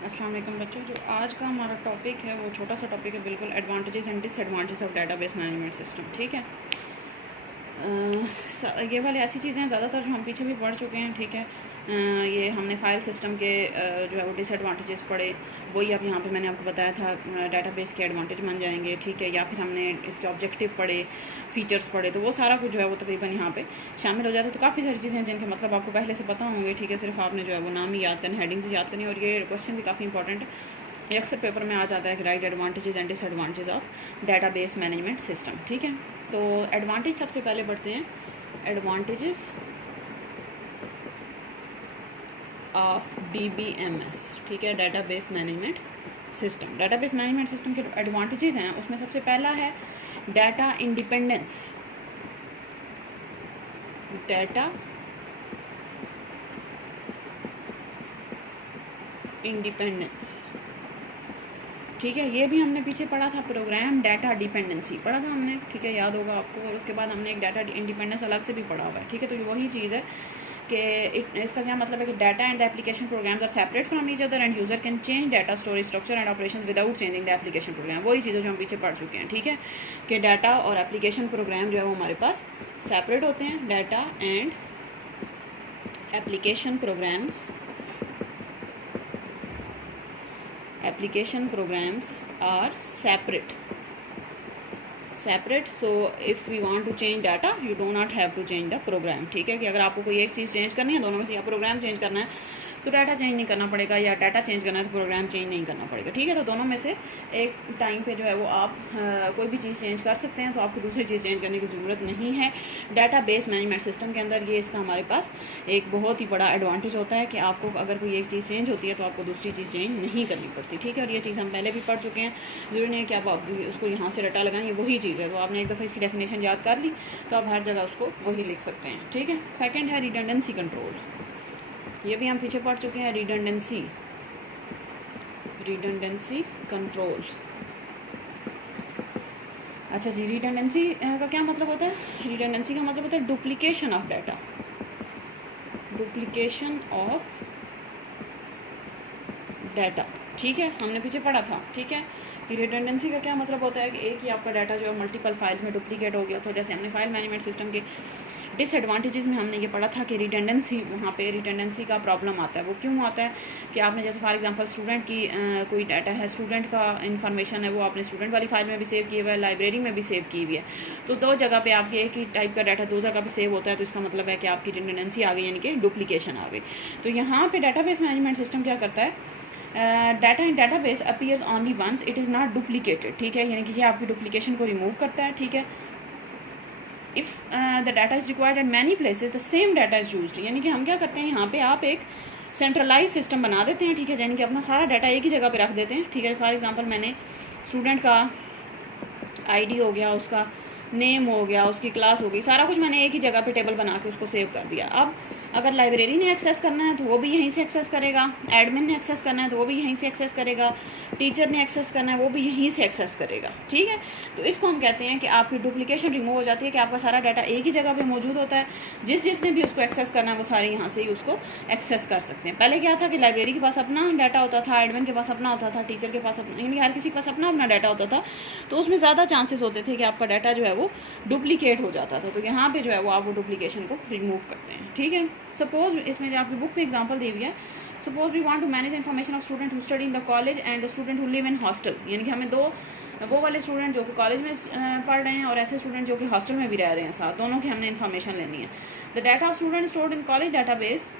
अस्सलाम वालेकुम बच्चों। जो आज का हमारा टॉपिक है वो छोटा सा टॉपिक है, बिल्कुल advantages and disadvantage of database management system. ठीक है, ये वाली ऐसी चीज़ें हैं ज़्यादातर जो हम पीछे भी पढ़ चुके हैं। ठीक है, ये हमने फ़ाइल सिस्टम के जो है वो डिसएडवांटेजेस पढ़े, वही अब यहाँ पे मैंने आपको बताया था डेटाबेस के एडवांटेज बन जाएंगे। ठीक है, या फिर हमने इसके ऑब्जेक्टिव पढ़े, फीचर्स पढ़े, तो वो सारा कुछ जो है वो तकरीबन यहाँ पे शामिल हो जाता है। तो काफ़ी सारी चीज़ें हैं जिनके मतलब आपको पहले से पता होंगे। ठीक है, सिर्फ आपने जो है वो नाम ही याद करना, हेडिंग से याद करनी। और ये क्वेश्चन भी काफ़ी इंपॉर्टेंट है, ये अक्सर पेपर में आ जाता है कि right advantages and disadvantage of database management system. ठीक है, तो एडवांटेज सबसे पहले बढ़ते हैं, एडवांटेजेस ऑफ DBMS। ठीक है, database management system. Database management system के एडवांटेजेस हैं, उसमें सबसे पहला है डाटा इंडिपेंडेंस। डाटा इंडिपेंडेंस, ठीक है, ये भी हमने पीछे पढ़ा था, प्रोग्राम डाटा डिपेंडेंसी पढ़ा था हमने। ठीक है, याद होगा आपको। और उसके बाद हमने एक डाटा इंडिपेंडेंस अलग से भी पढ़ा हुआ है। ठीक है, तो ये वही चीज़ है कि इसका क्या मतलब है कि data and the application programs are separate from each other and user can change data storage structure and operation without changing the application program. वही चीज़ें जो हम पीछे पढ़ चुके हैं। ठीक है, कि डाटा और एप्लीकेशन प्रोग्राम जो है वो हमारे पास सेपरेट होते हैं। Data and application programs are separate, so if we want to change data you do not have to change the program। ठीक है, कि अगर आपको कोई एक चीज़ चेंज करनी है, दोनों में से या प्रोग्राम चेंज करना है तो डाटा चेंज नहीं करना पड़ेगा, या डाटा चेंज करना है तो प्रोग्राम चेंज नहीं करना पड़ेगा। ठीक है, तो दोनों में से एक टाइम पे जो है वो आप कोई भी चीज़ चेंज कर सकते हैं, तो आपको दूसरी चीज़ चेंज करने की ज़रूरत नहीं है। डाटा बेस मैनेजमेंट सिस्टम के अंदर ये इसका हमारे पास एक बहुत ही बड़ा एडवांटेज होता है कि आपको अगर कोई एक चीज़ चेंज होती है तो आपको दूसरी चीज़ चेंज नहीं करनी पड़ती। ठीक है, और ये चीज़ हम पहले भी पढ़ चुके हैं, ज़रूरी नहीं है कि आप उसको यहाँ से रटा लगाएं, ये वही चीज़ है। तो आपने एक दफ़ा इसकी डेफिनेशन याद कर ली तो आप हर जगह उसको वही लिख सकते हैं। ठीक है, सेकेंड है रिडंडेंसी कंट्रोल। ये भी हम पीछे पढ़ चुके हैं, रिडंडेंसी कंट्रोल। अच्छा जी, रिडंडेंसी का क्या मतलब होता है? रिडंडेंसी का मतलब होता है duplication of data, duplication of data. ठीक है, हमने पीछे पढ़ा था। ठीक है, कि रिडंडेंसी का क्या मतलब होता है कि एक ही आपका डाटा जो है मल्टीपल फाइल्स में डुप्लीकेट हो गया। तो जैसे हमने फाइल मैनेजमेंट सिस्टम के डिसएडवांटेजेस में हमने ये पढ़ा था कि रिडंडेंसी, वहाँ पे रिडंडेंसी का प्रॉब्लम आता है। वो क्यों आता है कि आपने जैसे फॉर एग्जांपल स्टूडेंट की कोई डाटा है, स्टूडेंट का इन्फॉर्मेशन है, वो आपने स्टूडेंट वाली फाइल में भी सेव किया हुआ है, लाइब्रेरी में भी सेव की हुई है। तो दो जगह पे आपके एक ही टाइप का डाटा दो जगह पे सेव होता है, तो इसका मतलब है कि आपकी रिडंडेंसी आ गई, यानी कि डुप्लीकेशन आ गई। तो यहाँ पे डाटाबेस मैनेजमेंट सिस्टम क्या करता है, data in database appears only once, it is not duplicated. ठीक है, यानी कि ये आपकी डुप्लीकेशन को रिमूव करता है। ठीक है, if the data is required at many places the same data is used. यानी कि हम क्या करते हैं, यहाँ पे आप एक सेंट्रलाइज सिस्टम बना देते हैं। ठीक है, यानी कि अपना सारा डाटा एक ही जगह पे रख देते हैं। ठीक है, फॉर एग्जांपल मैंने स्टूडेंट का आईडी हो गया, उसका नेम हो गया, उसकी क्लास हो गई, सारा कुछ मैंने एक ही जगह पे टेबल बना के उसको सेव कर दिया। अब अगर लाइब्रेरी ने एक्सेस करना है तो वो भी यहीं से एक्सेस करेगा, एडमिन ने एक्सेस करना है तो वो भी यहीं से एक्सेस करेगा, टीचर ने एक्सेस करना है वो भी यहीं से एक्सेस करेगा। ठीक है, तो इसको हम कहते हैं कि आपकी डुप्लीकेशन रिमूव हो जाती है, कि आपका सारा डाटा एक ही जगह पे मौजूद होता है। जिसने भी उसको एक्सेस करना है वो सारे यहाँ से ही उसको एक्सेस कर सकते हैं। पहले क्या था कि लाइब्रेरी के पास अपना डाटा होता था, एडमिन के पास अपना होता था, टीचर के पास अपना, यानी हर किसी के पास अपना अपना डाटा होता था। तो उसमें ज़्यादा चांसेस होते थे कि आपका डाटा जो है वो डुप्लीकेट हो जाता था। तो यहाँ पे जो है वो आप वो डुप्लीकेशन को रिमूव करते हैं। ठीक है, सपोज इसमें जो आपकी बुक में एग्जांपल दी हुई है, suppose we want to manage information of student who study in the college and the student who live in hostel. यानी कि हमें वो वाले स्टूडेंट जो कि कॉलेज में पढ़ रहे हैं और ऐसे स्टूडेंट जो कि हॉस्टल में भी रह रहे हैं साथ, दोनों की हमने इन्फॉर्मेशन लेनी है। The data of student stored in college database,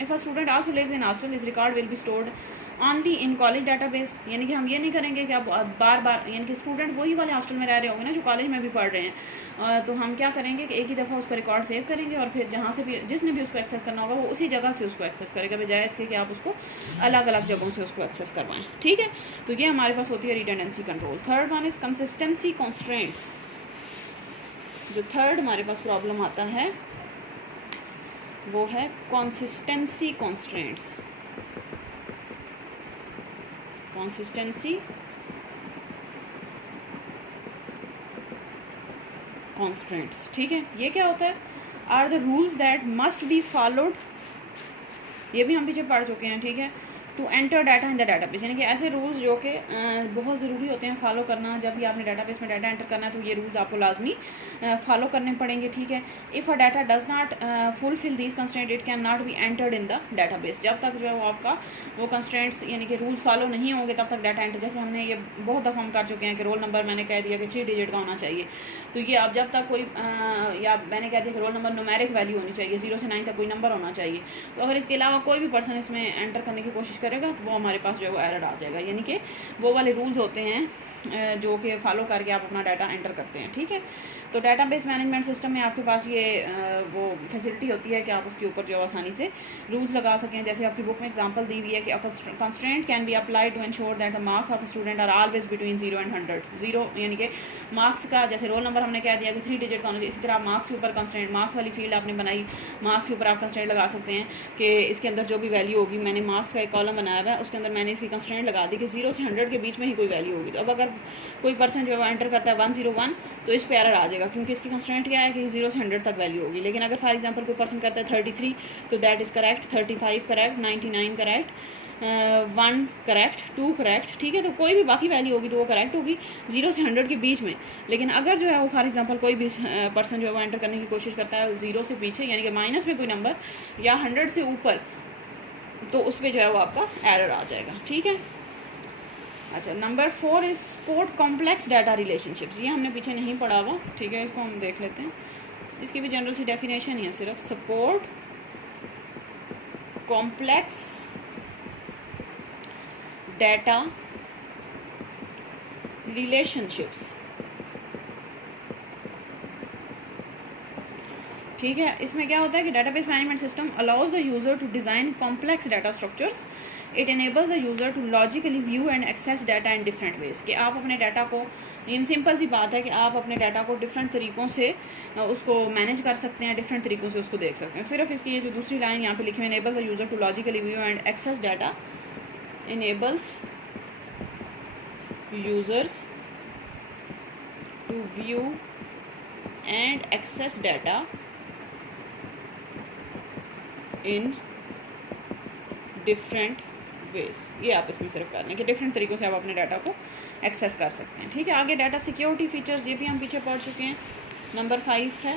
if a student also lives in hostel his record will be stored only in college database. यानी कि हम ये नहीं करेंगे कि आप बार बार, यानी कि स्टूडेंट वही वाले हॉस्टल में रह रहे होंगे ना जो कॉलेज में भी पढ़ रहे हैं, तो हम क्या करेंगे कि एक ही दफ़ा उसका रिकॉर्ड सेव करेंगे और फिर जहाँ से भी जिसने भी उसको एक्सेस करना होगा वो उसी जगह से उसको एक्सेस करेगा, बजाय इसके कि आप उसको अलग अलग जगहों से उसको एक्सेस करवाएं। ठीक है, तो ये हमारे पास होती है redundancy control. Third one is consistency constraints. जो थर्ड हमारे पास प्रॉब्लम आता है वो है कंसिस्टेंसी कॉन्स्ट्रेंट्स। Consistency constraints. ठीक है, ये क्या होता है, are the rules that must be followed. ये भी हम पीछे पढ़ चुके हैं। ठीक है, to enter data in the database, यानी कि ऐसे रूल्स जो कि बहुत ज़रूरी होते हैं फॉलो करना जब भी आपने डाटाबेस में डाटा एंटर करना है, तो ये रूल्स आपको लाजमी फॉलो करने पड़ेंगे, ठीक है। If a data does not fulfil these constraint it can not be entered in the database. जब तक जो है वो आपका वो कंस्ट्रेंट्स यानी कि रूल्स फॉलो नहीं होंगे तब तक डाटा एंटर, जैसे हमने ये बहुत दफ़ा हम कर चुके हैं कि रोल नंबर मैंने कह दिया कि 3 डिजिट का होना चाहिए, तो ये अब जब तक कोई या मैंने कह दिया कि रोल नंबर न्यूमेरिक वैल्यू होनी चाहिए, 0 से 9 तक कोई नंबर होना चाहिए, तो अगर इसके अलावा कोई भी पर्सन इसमें एंटर करने की कोशिश करेगा तो वो हमारे पास जो है वो एरर आ जाएगा, यानी कि वो वाले रूल्स होते हैं जो कि फॉलो करके आप अपना डाटा एंटर करते हैं, ठीक है। तो डाटाबेस मैनेजमेंट सिस्टम में आपके पास ये वो फैसिलिटी होती है कि आप उसके ऊपर जो है आसानी से रूल्स लगा सकें। जैसे आपकी बुक में एग्जांपल दी हुई है कि constraint can be applied to ensure that the marks of student are always between 0 and 100। 0 यानी कि मार्क्स का, जैसे रोल नंबर हमने कह दिया कि 3 डिजिट का होना चाहिए, इसी तरह मार्क्स के ऊपर कंस्ट्रेंट, मार्क्स वाली फील्ड आपने बनाई, मार्क्स के ऊपर आप कंस्ट्रेंट लगा सकते हैं कि इसके अंदर जो भी वैल्यू होगी, मैंने मार्क्स का एक कॉलम बनाया हुआ है उसके अंदर मैंने इसकी कंस्ट्रेंट लगा दी कि 0 से 100 के बीच में ही कोई वैल्यू होगी। तो अब अगर कोई पर्सन जो है एंटर करता है 101 तो इस पर एरर आ जाएगा, क्योंकि इसकी कंस्ट्रेंट क्या है कि 0 से 100 तक वैल्यू होगी। लेकिन अगर फॉर एग्जांपल कोई पर्सन करता है 33 तो that is correct, 35 correct, 99 correct, 1 correct, 2 correct, ठीक है। तो कोई भी बाकी वैल्यू होगी तो वो करेक्ट होगी 0 से 100 के बीच में। लेकिन अगर जो है वो फॉर एग्जांपल कोई भी पर्सन जो है वो एंटर करने की कोशिश करता है 0 से पीछे, यानी कि माइनस में कोई नंबर या 100 से ऊपर, तो उस पर जो है वो आपका एरर आ जाएगा, ठीक है। अच्छा, number 4 is support complex data relationships. ये हमने पीछे नहीं पढ़ा हुआ, ठीक है, इसको हम देख लेते हैं। इसकी भी जनरल सी डेफिनेशन ही है, सिर्फ सपोर्ट कॉम्प्लेक्स डाटा रिलेशनशिप्स, ठीक है। इसमें क्या होता है कि database management system allows the user to design complex data structures. It enables the user to logically view and access data in different ways, कि आप अपने डाटा को, इन सिंपल सी बात है कि आप अपने डाटा को डिफरेंट तरीक़ों से उसको मैनेज कर सकते हैं, डिफरेंट तरीक़ों से उसको देख सकते हैं। सिर्फ इसकी ये जो दूसरी लाइन यहाँ पे लिखी हुई, enables the user to logically view and access data, enables users to view and access data in different ways. ये आप इसमें सिर्फ कर लें कि डिफरेंट तरीक़ों से आप अपने डाटा को एक्सेस कर सकते हैं, ठीक है। आगे डाटा सिक्योरिटी फीचर्स, ये भी हम पीछे पढ़ चुके हैं। नंबर 5 है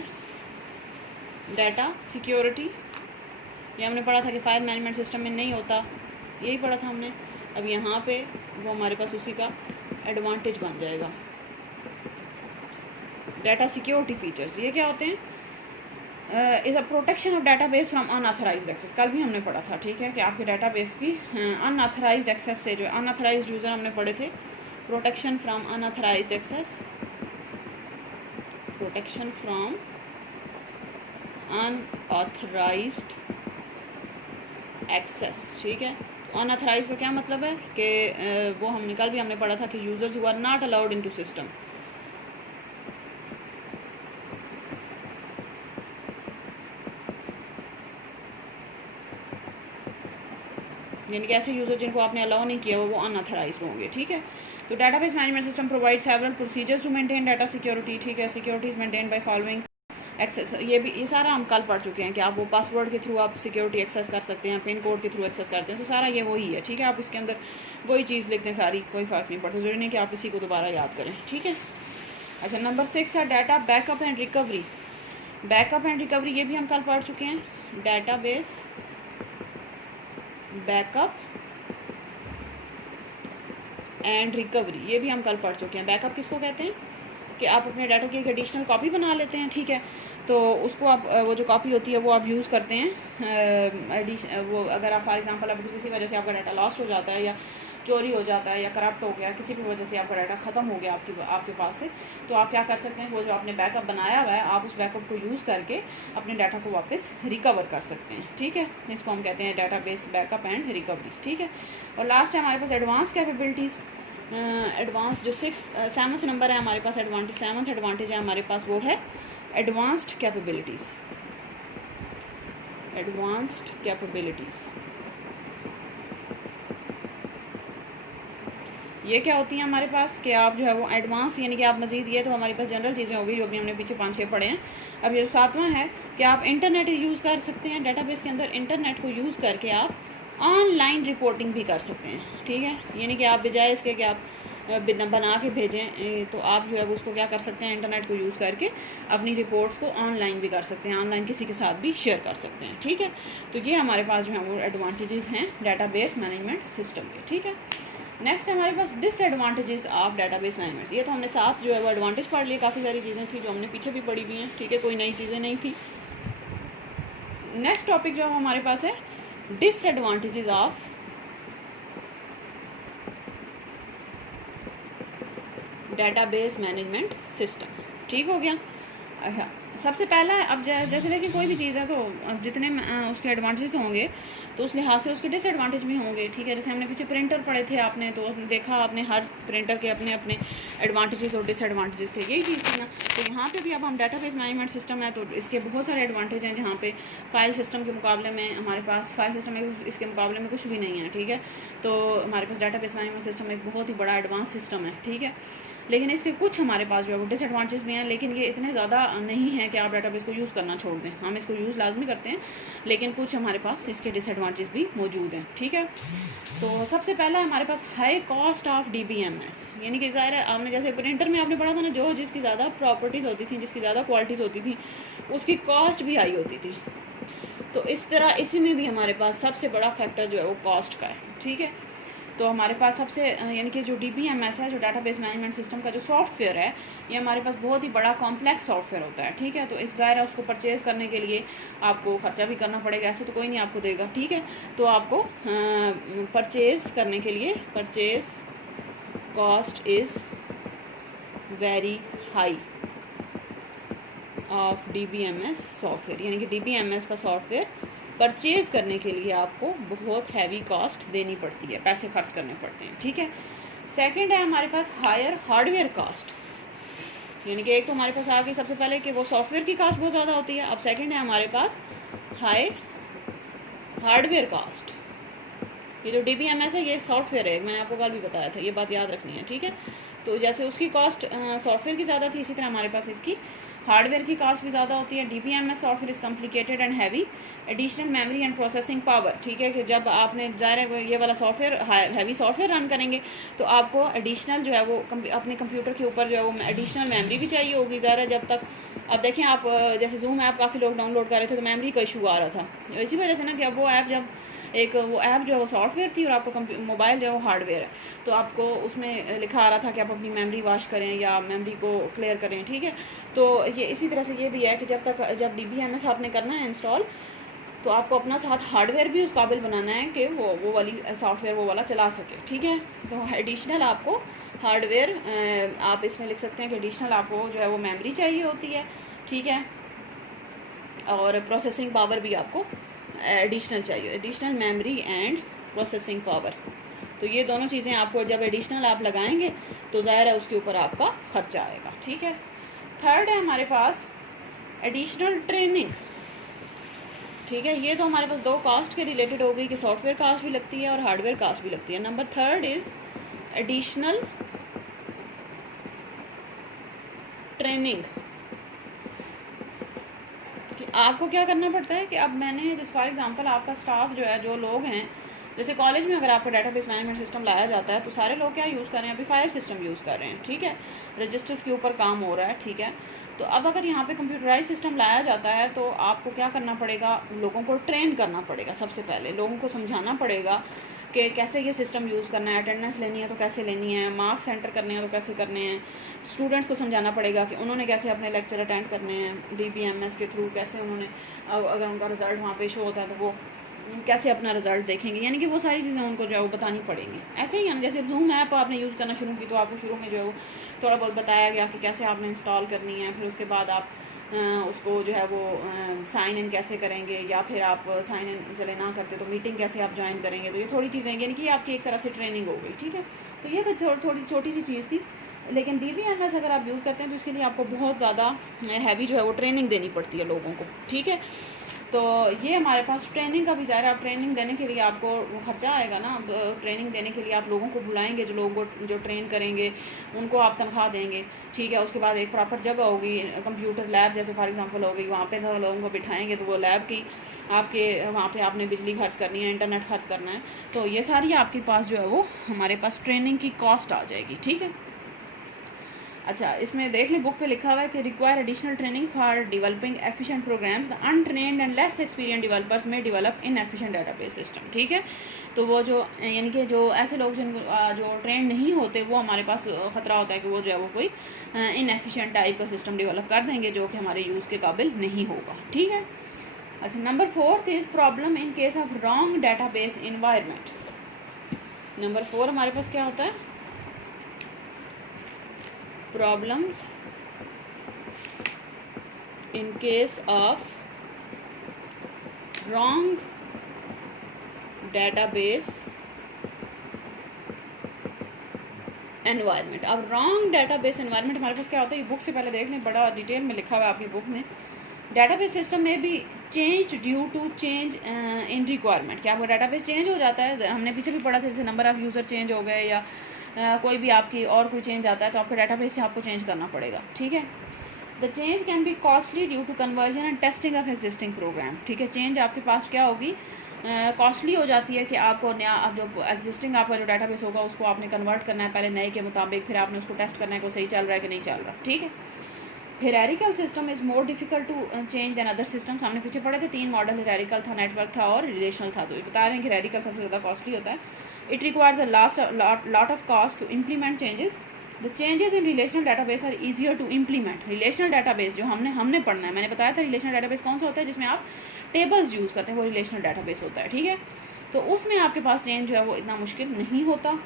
डाटा सिक्योरिटी। ये हमने पढ़ा था कि फाइल मैनेजमेंट सिस्टम में नहीं होता, यही पढ़ा था हमने। अब यहाँ पे वो हमारे पास उसी का एडवांटेज बन जाएगा। डाटा सिक्योरिटी फीचर्स ये क्या होते हैं? Is a protection of database from unauthorized access. कल भी हमने पढ़ा था, ठीक है, कि आपके डाटाबेस की अनऑथराइज्ड एक्सेस से, जो अनऑथराइज्ड यूज़र हमने पढ़े थे, protection from unauthorized access, protection from unauthorized access, ठीक है। अनऑथराइज्ड का क्या मतलब है कि वो हमने कल भी हमने पढ़ा था कि users who are not allowed into system, यानी कि ऐसे यूज़र जिनको आपने अलाउ नहीं किया वो अनऑथराइज्ड होंगे, ठीक है। तो database management system provide several procedures to maintain data security, ठीक है। Security is maintain by following access. ये सारा हम कल पढ़ चुके हैं कि आप वो पासवर्ड के थ्रू आप सिक्योरिटी एक्सेस कर सकते हैं, पिन कोड के थ्रू एक्सेस करते हैं, तो सारा ये वही है, ठीक है। आप इसके अंदर वही चीज़ लिखते हैं सारी, कोई फ़र्क नहीं पड़ता, ज़रूरी नहीं कि आप इसी को दोबारा याद करें, ठीक है। अच्छा, नंबर 6 है data backup and recovery. Backup and recovery ये भी हम कल पढ़ चुके हैं। डाटाबेस बैकअप एंड रिकवरी ये भी हम कल पढ़ चुके हैं। बैकअप किसको कहते हैं कि आप अपने डाटा की एक एडिशनल कॉपी बना लेते हैं, ठीक है। तो उसको आप वो जो कॉपी होती है वो आप यूज़ करते हैं। वो अगर आप फॉर एग्जांपल अब किसी वजह से आपका डाटा लॉस्ट हो जाता है या चोरी हो जाता है या करप्ट हो गया, किसी भी वजह से आपका डाटा ख़त्म हो गया आपके पास से, तो आप क्या कर सकते हैं, वो जो आपने बैकअप बनाया हुआ है आप उस बैकअप को यूज़ करके अपने डाटा को वापस रिकवर कर सकते हैं, ठीक है। इसको हम कहते हैं डाटाबेस बैकअप एंड रिकवरी, ठीक है। और लास्ट है हमारे पास एडवांस कैपेबिलिटीज़। एडवांस जो 7th नंबर है हमारे पास, एडवांटेज 7th एडवांटेज है हमारे पास, वो है एडवांस्ड कैपेबिलिटीज़। एडवांस्ड कैपेबिलिटीज़ ये क्या होती हैं हमारे पास कि आप जो है वो एडवांस, यानी कि आप मज़ीद, ये तो हमारे पास जनरल चीज़ें होगी जो भी हमने पीछे 5-6 पढ़े हैं। अब ये 7वां है कि आप इंटरनेट यूज़ कर सकते हैं। डाटाबेस के अंदर इंटरनेट को यूज़ करके आप ऑनलाइन रिपोर्टिंग भी कर सकते हैं, ठीक है। यानी कि आप बजाय इसके कि आप बना के भेजें, तो आप जो है वो उसको क्या कर सकते हैं, इंटरनेट को यूज़ करके अपनी रिपोर्ट्स को ऑनलाइन भी कर सकते हैं, ऑनलाइन किसी के साथ भी शेयर कर सकते हैं, ठीक है। तो ये हमारे पास जो है वो एडवांटेजेस हैं डेटाबेस मैनेजमेंट सिस्टम के, ठीक है। नेक्स्ट हमारे पास डिसएडवांटेजेस ऑफ डेटाबेस मैनेजमेंट। ये तो हमने साथ जो है वो एडवांटेज पढ़ लिए, काफ़ी सारी चीज़ें थी जो हमने पीछे भी पढ़ी हुई हैं, ठीक है, कोई नई चीज़ें नहीं थी। नेक्स्ट टॉपिक जो हमारे पास है disadvantages of database management system, ठीक हो गया। अच्छा, सबसे पहला है, अब जैसे देखिए कोई भी चीज़ है तो अब जितने उसके एडवांटेज होंगे तो उस लिहाज से उसके डिसएडवांटेज भी होंगे, ठीक है। जैसे हमने पीछे प्रिंटर पढ़े थे आपने, तो देखा आपने हर प्रिंटर के अपने अपने एडवांटेजेस और डिसएडवांटेजेस थे, यही चीज़ थी ना। तो यहाँ पे भी अब हम डेटाबेस मैनेजमेंट सिस्टम है तो इसके बहुत सारे एडवांटेज हैं, जहाँ पे फाइल सिस्टम के मुकाबले में हमारे पास फाइल सिस्टम में इसके मुकाबले में कुछ भी नहीं है, ठीक है। तो हमारे पास डेटाबेस मैनेजमेंट सिस्टम एक बहुत ही बड़ा एडवांस सिस्टम है, ठीक है। लेकिन इसके कुछ हमारे पास जो है वो डिसएडवांटेज भी हैं, लेकिन ये इतने ज़्यादा नहीं है कि आप डेटाबेस को यूज़ करना छोड़ दें। हम इसको यूज़ लाजमी करते हैं, लेकिन कुछ हमारे पास इसके डिसएडवांटेज भी मौजूद हैं, ठीक है। तो सबसे पहला हमारे पास हाई कॉस्ट ऑफ DBMS, यानी कि ज़ाहिर है आपने जैसे प्रिंटर में आपने पढ़ा था ना, जो जिसकी ज़्यादा प्रॉपर्टीज़ होती थी, जिसकी ज़्यादा क्वालिटीज़ होती थी, उसकी कॉस्ट भी हाई होती थी। तो इस तरह इसी में भी हमारे पास सबसे बड़ा फैक्टर जो है वो कॉस्ट का है, ठीक है। तो हमारे पास सबसे यानी कि जो DBMS है, जो डेटाबेस मैनेजमेंट सिस्टम का जो सॉफ्टवेयर है, ये हमारे पास बहुत ही बड़ा कॉम्प्लेक्स सॉफ्टवेयर होता है, ठीक है। तो इस ज़ाहिर है उसको परचेज़ करने के लिए आपको ख़र्चा भी करना पड़ेगा, ऐसे तो कोई नहीं आपको देगा, ठीक है। तो आपको परचेज़ करने के लिए purchase cost is very high of DBMS software, यानी कि DBMS का सॉफ्टवेयर परचेज़ करने के लिए आपको बहुत हैवी कॉस्ट देनी पड़ती है, पैसे खर्च करने पड़ते हैं, ठीक है। सेकंड है हमारे पास हायर हार्डवेयर कॉस्ट, यानी कि एक तो हमारे पास आ गई सबसे पहले कि वो सॉफ्टवेयर की कॉस्ट बहुत ज़्यादा होती है। अब सेकंड है हमारे पास हाई हार्डवेयर कॉस्ट। ये जो DBMS है ये सॉफ्टवेयर है, मैंने आपको कल भी बताया था, ये बात याद रखनी है, ठीक है। तो जैसे उसकी कॉस्ट सॉफ्टवेयर की ज़्यादा थी, इसी तरह हमारे पास इसकी हार्डवेयर की कॉस्ट भी ज़्यादा होती है। DBMS software is complicated and heavy additional memory and processing power, ठीक है। कि जब आपने ज़ाहिर है ये वाला सॉफ्टवेयर हैवी सॉफ्टवेयर रन करेंगे तो आपको एडिशनल जो है वो अपने कंप्यूटर के ऊपर जो है वो एडिशनल मेमोरी भी चाहिए होगी, ज़ाहिर है। जब तक अब देखें आप जैसे जूम ऐप काफ़ी लोग डाउनलोड कर रहे थे तो मेमोरी का इशू आ रहा था, इसी वजह से ना कि अब वो ऐप जब वो ऐप जो है वो सॉफ्टवेयर थी और आपको मोबाइल जो है वो हार्डवेयर है, तो आपको उसमें लिखा आ रहा था कि आप अपनी मेमोरी वॉश करें या मेमोरी को क्लियर करें, ठीक है। तो ये इसी तरह से ये भी है कि जब DBMS आपने करना है इंस्टॉल, तो आपको अपना साथ हार्डवेयर भी उस काबिल बनाना है कि वो वाली सॉफ्टवेयर वो वाला चला सके, ठीक है। तो एडिशनल आपको हार्डवेयर आप इसमें लिख सकते हैं कि एडिशनल आपको जो है वो मेमोरी चाहिए होती है, ठीक है। और प्रोसेसिंग पावर भी आपको एडिशनल चाहिए, additional memory and processing power. तो ये दोनों चीज़ें आपको जब एडिशनल आप लगाएंगे तो ज़ाहिर है उसके ऊपर आपका खर्चा आएगा, ठीक है। थर्ड है हमारे पास एडिशनल ट्रेनिंग, ठीक है। ये तो हमारे पास दो कास्ट के रिलेटेड हो गई कि सॉफ्टवेयर कास्ट भी लगती है और हार्डवेयर कास्ट भी लगती है। Number third is additional training. आपको क्या करना पड़ता है कि अब मैंने जैसे फॉर एग्जांपल आपका स्टाफ जो है, जो लोग हैं, जैसे कॉलेज में अगर आपका डेटाबेस मैनेजमेंट सिस्टम लाया जाता है तो सारे लोग क्या यूज़ कर रहे हैं, अभी फाइल सिस्टम यूज़ कर रहे हैं, ठीक है। रजिस्टर्स के ऊपर काम हो रहा है, ठीक है। तो अब अगर यहाँ पे कंप्यूटराइज सिस्टम लाया जाता है तो आपको क्या करना पड़ेगा, लोगों को ट्रेन करना पड़ेगा। सबसे पहले लोगों को समझाना पड़ेगा कि कैसे ये सिस्टम यूज़ करना है, अटेंडेंस लेनी है तो कैसे लेनी है, मार्क्स एंटर करने हैं तो कैसे करने हैं। स्टूडेंट्स को समझाना पड़ेगा कि उन्होंने कैसे अपने लेक्चर अटेंड करने हैं DBMS के थ्रू, कैसे उन्होंने अगर उनका रिज़ल्ट वहाँ पे शो होता है तो वो कैसे अपना रिज़ल्ट देखेंगे, यानी कि वो सारी चीज़ें उनको जो है वो बतानी पड़ेंगी। ऐसे ही हम जैसे जूम ऐप आपने यूज़ करना शुरू की तो आपको शुरू में जो है वो थोड़ा बहुत बताया गया कि कैसे आपने इंस्टॉल करनी है, फिर उसके बाद आप उसको जो है वो साइन इन कैसे करेंगे, या फिर आप साइन इन चले ना करते तो मीटिंग कैसे आप ज्वाइन करेंगे। तो ये थोड़ी चीज़ें यानी कि आपकी एक तरह से ट्रेनिंग हो गई, ठीक है। तो ये तो थोड़ी छोटी सी चीज़ थी, लेकिन DBMS अगर आप यूज़ करते हैं तो इसके लिए आपको बहुत ज़्यादा हैवी जो है वो ट्रेनिंग देनी पड़ती है लोगों को, ठीक है। तो ये हमारे पास ट्रेनिंग का भी ज़ाहिर है, ट्रेनिंग देने के लिए आपको ख़र्चा आएगा ना। ट्रेनिंग देने के लिए आप लोगों को बुलाएंगे, जो लोगों जो ट्रेन करेंगे उनको आप तनख्वाह देंगे, ठीक है। उसके बाद एक प्रॉपर जगह होगी, कंप्यूटर लैब जैसे फॉर एग्जांपल हो गई, वहाँ पे तो लोगों को बिठाएंगे, तो वो लैब की आपके वहाँ पे आपने बिजली खर्च करनी है, इंटरनेट खर्च करना है, तो ये सारी आपके पास जो है वो हमारे पास ट्रेनिंग की कॉस्ट आ जाएगी, ठीक है। अच्छा, इसमें देख लें बुक पे लिखा हुआ है कि require additional training for developing efficient programs, the untrained and less experience developers में develop inefficient database system, ठीक है। तो वो जो यानी कि जो ऐसे लोग जो ट्रेंड नहीं होते, वो हमारे पास ख़तरा होता है कि वो जो है वो कोई इनएफिशिएंट टाइप का सिस्टम डेवलप कर देंगे जो कि हमारे यूज़ के काबिल नहीं होगा, ठीक है। अच्छा, number 4 is problem in case of wrong database environment. Number 4 हमारे पास क्या होता है, problems in case of wrong database environment। अब wrong database environment हमारे पास क्या होता है, ये बुक से पहले देख लें, बड़ा डिटेल में लिखा हुआ है आपकी बुक में। डेटाबेस सिस्टम में भी change due to change in requirement, क्या आपका डेटाबेस चेंज हो जाता है, हमने पीछे भी पढ़ा था, जैसे नंबर ऑफ़ यूज़र चेंज हो गए या कोई भी आपकी और कोई चेंज आता है तो आपके डेटाबेस से आपको चेंज करना पड़ेगा, ठीक है। The change can be costly due to conversion and testing of existing program, ठीक है। चेंज आपके पास क्या होगी, कॉस्टली हो जाती है कि आपको नया जो एग्जिस्टिंग आपका जो डेटाबेस होगा उसको आपने कन्वर्ट करना है पहले नए के मुताबिक, फिर आपने उसको टेस्ट करना है कि सही चल रहा है कि नहीं चल रहा, ठीक है। Hierarchical system is more difficult to change than other system. हमने पीछे पढ़े थे 3 मॉडल, हियरार्किकल था, नेटवर्क था और रिलेशनल था। तो ये बता रहे हैं कि हियरार्किकल सबसे ज़्यादा कॉस्टली होता है। It requires a lot of cost to implement changes. The changes in relational database are easier to implement. Relational database जो हमने पढ़ना है, मैंने बताया था रिलेशनल डाटाबेस कौन सा होता है, जिसमें आप टेबल्स यूज़ करते हैं, वो रिलेशनल डाटाबेस होता है, ठीक है। तो उसमें आपके पास चेंज जो है वो इतना मुश्किल नहीं होता।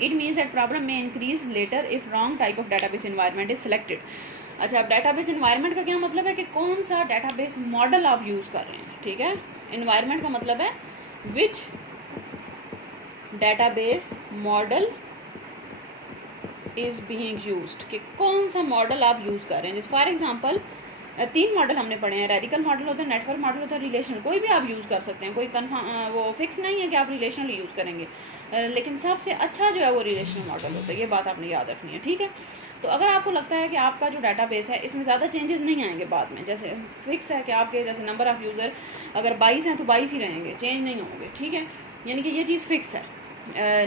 इट मीन्स दैट प्रॉब्लम में increase later if wrong type of database environment is selected. अच्छा, अब डेटाबेस इन्वायरमेंट का क्या मतलब है कि कौन सा डेटाबेस मॉडल आप यूज़ कर रहे हैं, ठीक है। इन्वायरमेंट का मतलब है which database model is being used, कि कौन सा मॉडल आप यूज़ कर रहे हैं। जैसे फॉर एग्जांपल 3 मॉडल हमने पढ़े हैं, रेडिकल मॉडल होता है, नेटवर्क मॉडल होता है, रिलेशनल। कोई भी आप यूज़ कर सकते हैं, कोई कन्फर्म वो फिक्स नहीं है कि आप रिलेशनल यूज़ करेंगे, लेकिन सबसे अच्छा जो है वो रिलेशनल मॉडल होता है, ये बात आपने याद रखनी है, ठीक है। तो अगर आपको लगता है कि आपका जो डाटाबेस है इसमें ज़्यादा चेंजेस नहीं आएंगे बाद में, जैसे फिक्स है कि आपके जैसे नंबर ऑफ़ यूज़र अगर 22 हैं तो 22 ही रहेंगे, चेंज नहीं होंगे, ठीक है। यानी कि ये चीज़ फिक्स है,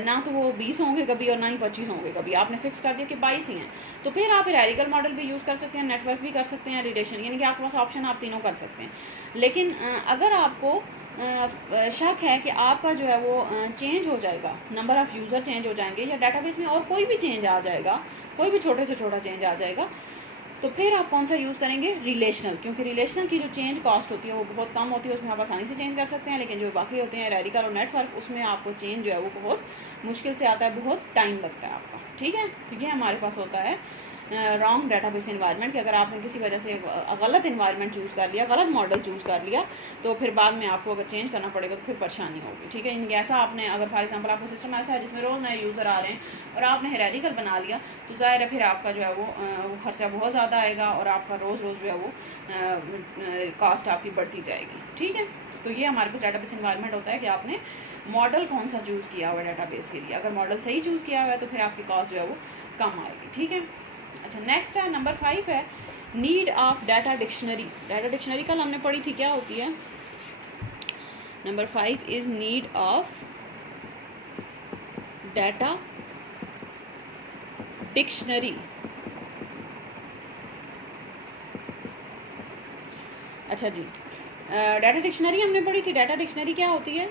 ना तो वो 20 होंगे कभी और ना ही 25 होंगे कभी, आपने फिक्स कर दिया कि 22 ही हैं। तो फिर आप हियरार्किकल मॉडल भी यूज़ कर सकते हैं, नेटवर्क भी कर सकते हैं, रिलेशन, यानी कि आपके पास ऑप्शन आप तीनों कर सकते हैं। लेकिन अगर आपको शक है कि आपका जो है वो चेंज हो जाएगा, नंबर ऑफ़ यूज़र चेंज हो जाएंगे या डाटाबेस में और कोई भी चेंज आ जाएगा, कोई भी छोटे से छोटा चेंज आ जाएगा, तो फिर आप कौन सा यूज़ करेंगे, रिलेशनल। क्योंकि रिलेशनल की जो चेंज कॉस्ट होती है वो बहुत कम होती है, उसमें आप आसानी से चेंज कर सकते हैं। लेकिन जो बाकी होते हैं हियरार्किकल और नेटवर्क, उसमें आपको चेंज जो है वो बहुत मुश्किल से आता है, बहुत टाइम लगता है आपका, ठीक है। तो ये हमारे पास होता है रॉन्ग डाटाबेस इन्वायरमेंट, कि अगर आपने किसी वजह से गलत इन्वायरमेंट चूज़ कर लिया, गलत मॉडल चूज़ कर लिया, तो फिर बाद में आपको अगर चेंज करना पड़ेगा तो फिर परेशानी होगी, ठीक है। यानी ऐसा आपने अगर फॉर एग्जांपल आपका सिस्टम ऐसा है जिसमें रोज़ नए यूज़र आ रहे हैं और आपने हियरार्किकल बना लिया, तो ज़ाहिर है फिर आपका जो है वो खर्चा बहुत ज़्यादा आएगा और आपका रोज़ जो है वो कॉस्ट आपकी बढ़ती जाएगी, ठीक है। तो ये हमारे पास डाटाबेस इन्वायरमेंट होता है कि आपने मॉडल कौन सा चूज़ किया हुआ है डाटाबेस के लिए। अगर मॉडल सही चूज़ किया हुआ है तो फिर आपकी कॉस्ट जो है वो कम आएगी, ठीक है। अच्छा, नेक्स्ट है नंबर 5 है need of data dictionary. Data dictionary कल हमने पढ़ी थी, क्या होती है। Number 5 is need of data dictionary. अच्छा जी, डाटा डिक्शनरी हमने पढ़ी थी। डाटा डिक्शनरी क्या होती है,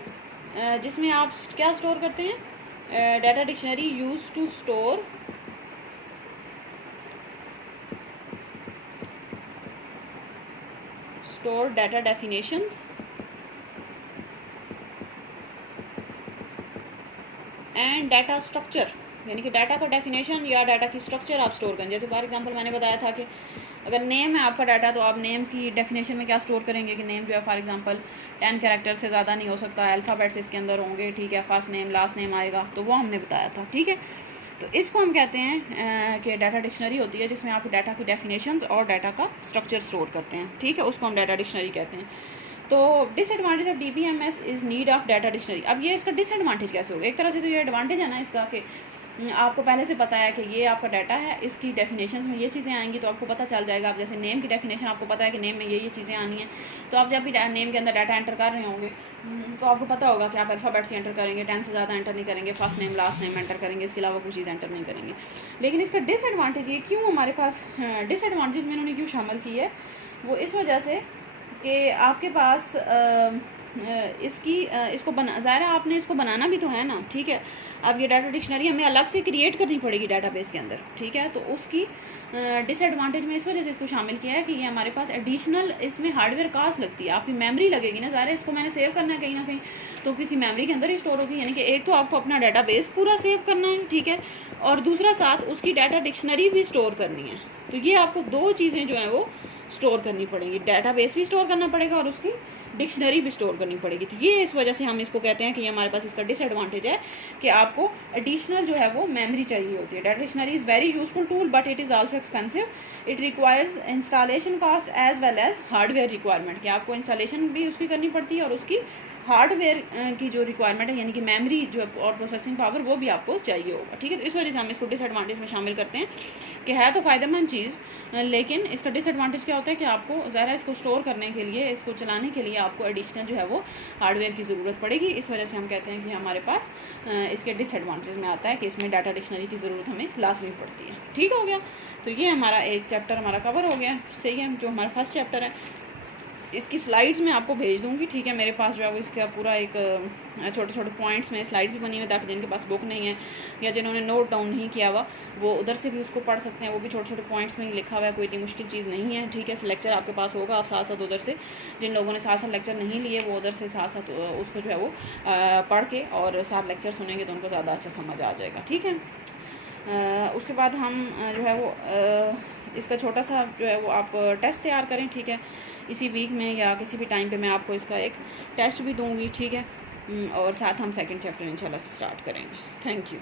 जिसमें आप क्या स्टोर करते हैं। Data dictionary use to store data definitions and data structure, यानी कि डाटा का डेफिनेशन या डाटा की स्ट्रक्चर आप स्टोर करें। जैसे फॉर एग्जांपल मैंने बताया था कि अगर नेम है आपका डाटा तो आप नेम की डेफिनेशन में क्या स्टोर करेंगे कि नेम जो है फॉर एग्जांपल 10 कैरेक्टर से ज़्यादा नहीं हो सकता, अल्फ़ाबेट्स इसके अंदर होंगे, ठीक है, फर्स्ट नेम लास्ट नेम आएगा, तो वो हमने बताया था, ठीक है। तो इसको हम कहते हैं कि डाटा डिक्शनरी होती है जिसमें आप डाटा की डेफिनेशंस और डाटा का स्ट्रक्चर स्टोर करते हैं, ठीक है, उसको हम डाटा डिक्शनरी कहते हैं। तो disadvantage of DBMS is need of data dictionary. अब ये इसका डिसएडवांटेज कैसे होगा? एक तरह से तो ये एडवांटेज है ना इसका कि आपको पहले से पता है कि ये आपका डाटा है, इसकी डेफिनेशंस में ये चीज़ें आएंगी तो आपको पता चल जाएगा। आप जैसे नेम की डेफिनेशन आपको पता है कि नेम में ये चीज़ें आनी हैं, तो आप जब भी नेम के अंदर डाटा एंटर कर रहे होंगे तो आपको पता होगा कि आप अल्फ़ाबेट्स एंटर करेंगे, 10 से ज़्यादा एंटर नहीं करेंगे, first name last name enter करेंगे, इसके अलावा कुछ चीज़ एंटर नहीं करेंगे। लेकिन इसका डिसएडवांटेज ये क्यों हमारे पास डिसएडवांटेज में इन्होंने क्यों शामिल की है, वो इस वजह से कि आपके पास इसको ज़ाहिर है आपने इसको बनाना भी तो है ना, ठीक है। अब ये डाटा डिक्शनरी हमें अलग से क्रिएट करनी पड़ेगी डाटाबेस के अंदर, ठीक है। तो उसकी डिसएडवांटेज में इस वजह से इसको शामिल किया है कि ये हमारे पास एडिशनल इसमें हार्डवेयर कास्ट लगती है, आपकी मेमोरी लगेगी ना, ज़ाहिर है इसको मैंने सेव करना है कहीं ना कहीं, तो किसी मेमोरी के अंदर ही स्टोर होगी। यानी कि एक तो आपको अपना डाटाबेस पूरा सेव करना है, ठीक है, और दूसरा साथ उसकी डाटा डिक्शनरी भी स्टोर करनी है। तो ये आपको दो चीज़ें जो हैं वो स्टोर करनी पड़ेगी, डाटाबेस भी स्टोर करना पड़ेगा और उसकी डिक्शनरी भी स्टोर करनी पड़ेगी। तो ये इस वजह से हम इसको कहते हैं कि ये हमारे पास इसका डिसएडवांटेज है कि आपको एडिशनल जो है वो मेमोरी चाहिए होती है। Data dictionary is very useful tool but it is also expensive, it requires installation cost as well as hardware requirement, कि आपको इंस्टॉलेशन भी उसकी करनी पड़ती है और उसकी हार्डवेयर की जो रिक्वायरमेंट है यानी कि मेमोरी जो और प्रोसेसिंग पावर वो भी आपको चाहिए होगा, ठीक है। तो इस वजह से हम इसको डिसएडवांटेज में शामिल करते हैं कि है तो फ़ायदेमंद चीज़, लेकिन इसका डिसएडवांटेज क्या होता है कि आपको ज़रा इसको स्टोर करने के लिए, इसको चलाने के लिए आपको एडिशनल जो है वो हार्डवेयर की ज़रूरत पड़ेगी। इस वजह से हम कहते हैं कि हमारे पास इसके डिसएडवांटेज में आता है कि इसमें डाटा डिक्शनरी की ज़रूरत हमें लाजमी पड़ती है, ठीक हो गया। तो ये हमारा एक चैप्टर हमारा कवर हो गया, सही है, जो हमारा फर्स्ट चैप्टर है। इसकी स्लाइड्स मैं आपको भेज दूँगी, ठीक है। मेरे पास जो है वो इसका पूरा एक छोटे छोटे पॉइंट्स में स्लाइड्स भी बनी हुई, ताकि जिनके पास बुक नहीं है या जिन्होंने नोट डाउन नहीं किया हुआ वो उधर से भी उसको पढ़ सकते हैं। वो भी छोटे छोटे पॉइंट्स में ही लिखा हुआ है, कोई इतनी मुश्किल चीज़ नहीं है, ठीक है। लेक्चर आपके पास होगा, आप साथ साथ उधर से, जिन लोगों ने साथ साथ लेक्चर नहीं लिए वो उधर से साथ साथ उसको जो है वो पढ़ के और साथ लेक्चर सुनेंगे तो उनको ज़्यादा अच्छा समझ आ जाएगा, ठीक है। उसके बाद हम जो है वो इसका छोटा सा जो है वो आप टेस्ट तैयार करें, ठीक है। इसी वीक में या किसी भी टाइम पे मैं आपको इसका एक टेस्ट भी दूंगी, ठीक है। और साथ हम सेकंड चैप्टर इंशाल्लाह स्टार्ट करेंगे। Thank you.